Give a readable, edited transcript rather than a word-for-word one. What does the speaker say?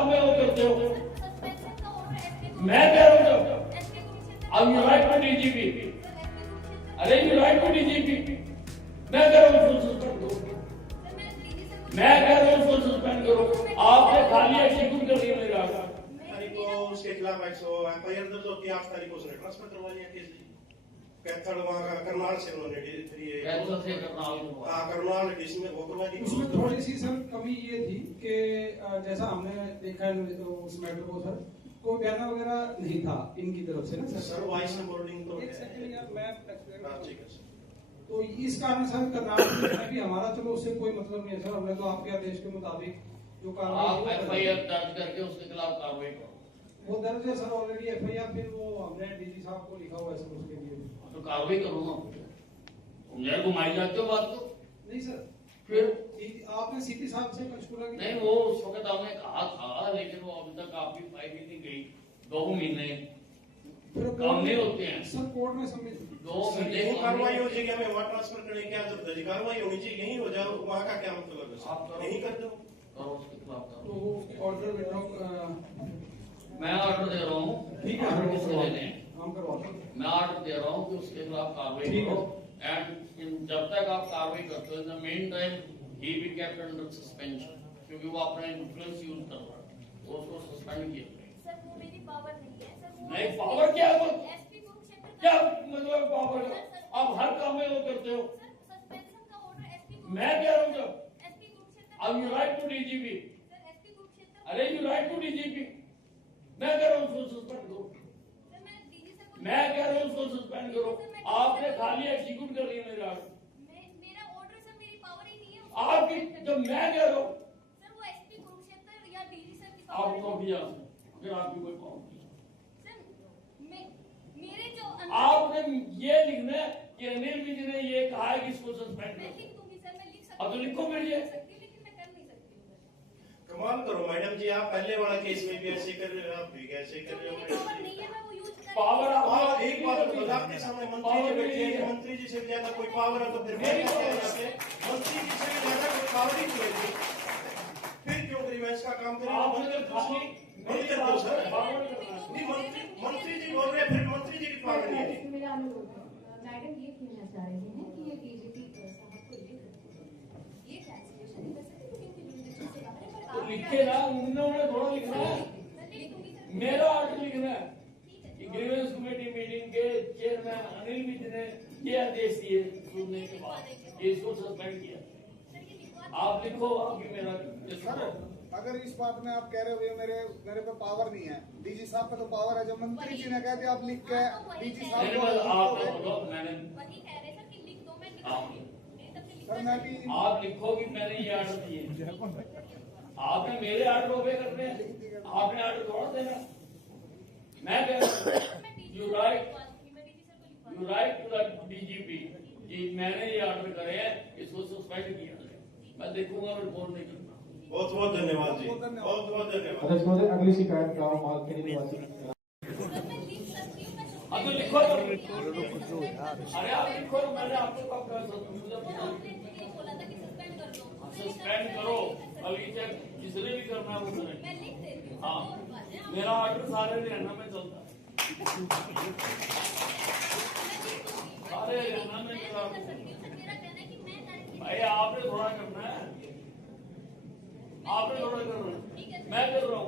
काम है वो करते हो। मैं कह रहा हूँ अब यू राइट टू डीजीपी, अरे यू राइट टू डीजीपी, मैं कह रहा हूँ फुल सस्पेंड करो, मैं कह रहा हूँ फुल सस्पेंड करो। आपने खाली एग्जीक्यूट कर दिया मेरा तारीख को उसके खिलाफ एफआईआर दर्ज होती है, 8 तारीख को उसने ट्रांसफर करवा लिया केस कैथल वहाँ का करनाल से उन्होंने करनाल डीसी में वो करवा दी। उसमें थोड़ी सी सर कमी ये थी कि जैसा हमने देखा है उस मैटर को सर, कोई बयान वगैरह नहीं था इनकी तरफ से ना सर वॉइस रिकॉर्डिंग तो एक सेकंड यार मैं ठीक है सर। तो इस कारण सर करनाल में भी हमारा चलो उससे कोई मतलब नहीं है सर, हमने तो आपके आदेश के मुताबिक जो कार्रवाई एफआईआर दर्ज करके उसके खिलाफ कार्रवाई करो। वो दर्ज है सर ऑलरेडी एफआईआर, फिर वो हमने डीजी साहब को लिखा हुआ है सर उसके लिए। तो कार्रवाई करो ना, तुम यार घुमाई जाते हो बात को। नहीं सर, फिर आपने सीपी साहब से पंचकूला की नहीं, वो उस वक्त आपने कहा था, लेकिन वो अभी तक आपकी फाइल ही नहीं गई। 2 महीने काम नहीं होते हैं सर, कोर्ट में सबमिट 2 महीने कार्रवाई हो जाएगी, हमें वहाँ ट्रांसफर करने की क्या जरूरत है? कार्रवाई होनी चाहिए, यहीं हो जाओ, वहाँ का क्या मतलब है? आप नहीं कर दो करो उसके खिलाफ करो। तो वो ऑर्डर विड्रॉ मैं ऑर्डर दे रहा हूँ, ठीक है ऑर्डर किससे लेने हैं? हम करवाते हैं। मैं ऑर्डर दे रहा हूँ कि उसके खिलाफ कार्रवाई करो, एंड जब तक आप कार्रवाई करते हो, in the main time he be kept under suspension, क्योंकि वो अपना इन्फ्लुएंस यूज कर रहा है, तो उसको सस्पेंड किया। सर वो मेरी पावर नहीं है सर, वो नहीं पावर क्या है? एसपी कुरुक्षेत्र क्या मतलब पावर? आप हर काम में वो करते हो। सर सस्पेंशन का ऑर्डर एसपी मैं कह रहा हूँ एसपी कुरुक्षेत्र अब you write to DGP, sir SP Kurukshetra अरे यू राइट टू डीजीपी, मैं कह रहा हूँ उसको सस्पेंड करो, सर मैं डीजी सर को मैं कह रहा हूँ उसको सस्पेंड करो। आपने खाली एग्जीक्यूट कर दिया मेरा मेरा ऑर्डर सर, मेरी पावर ही नहीं है आपकी, जब मैं कह रहा हूँ सर, वो एसपी कुरुक्षेत्र या डीजी सर की आप पावर तो भी आ फिर आपकी कोई पावर नहीं। सर मेरे जो आपने ये लिखना है कि अनिल विज ने ये कहा है कि इसको सस्पेंड मैं करो। लिख दूंगी सर, मैं लिख सकती अब तो लिखो मेरे लिए। लेकिन मैं कर नहीं सकती हूँ सर। कमाल करो मैडम जी, आप पहले वाला केस में भी ऐसे कर रहे हो, आप भी ऐसे कर रहे हो। पावर नहीं है, मैं वो यूज कर पावर आप एक बात बताओ, आपके सामने मंत्री जी बैठे हैं, मंत्री जी से भी ज्यादा कोई पावर है तो फिर मैं क्या कह रहा था? मंत्री जी से भी ज्यादा कोई पावर ही नहीं है, फिर क्यों करी मैं इसका काम करें? बंद कर दो सर। नहीं, मंत्री जी बोल रहे हैं, फिर मंत्री जी की पावर नहीं है। मेरा अनुरोध है, मैडम ये कहना चाह रही हैं कि ये डीजीपी साहब को ये कैंसिलेशन नहीं कर सकते क्योंकि जुरिडिक्शन से बाहर है, पर तो आप लिखे ना, उन्होंने थोड़ा लिखना है, मैं लिख दूंगी सर। मेरा ऑर्डर लिखना है कि ग्रीवेंस कमेटी मीटिंग के चेयरमैन अनिल विज ने ये आदेश दिए सुनने के बाद इसको सस्पेंड किया। आप लिखो, आपकी मेरा सर, अगर इस बात में आप कह रहे हो ये मेरे पे पावर नहीं है, डीजी साहब पे तो पावर है। जो मंत्री जी ने कह दिया आप लिख के डीजी साहब मैंने को आप बोलो, मैंने वही कह रहे सर कि लिख दो, मैं लिख दूंगी। मेरी तरफ से लिखा सर मैं भी आप लिखो कि मैंने ये ऑर्डर दिए। आपने मेरे ऑर्डर ओबे करने हैं, आपने ऑर्डर तोड़ देना। मैं कह रहा हूँ you write to the DGP कि मैंने ये ऑर्डर करे हैं, इसको सस्पेंड किया। मैं देखूंगा, रिपोर्ट नहीं करना। बहुत बहुत धन्यवाद जी, बहुत बहुत धन्यवाद। अध्यक्ष महोदय, अगली शिकायत गाँव माल के निवासी। अब तो लिखो, अरे आप लिखो, मैंने आपको कब कहा सस्पेंड करो, अभी तक जिसने भी करना है वो करें। हाँ, मेरा ऑर्डर सारे हरियाणा में चलता है, सारे हरियाणा में चला। भाई आपने थोड़ा करना है, आपने थोड़ा करना है, मैं कर रहा हूँ।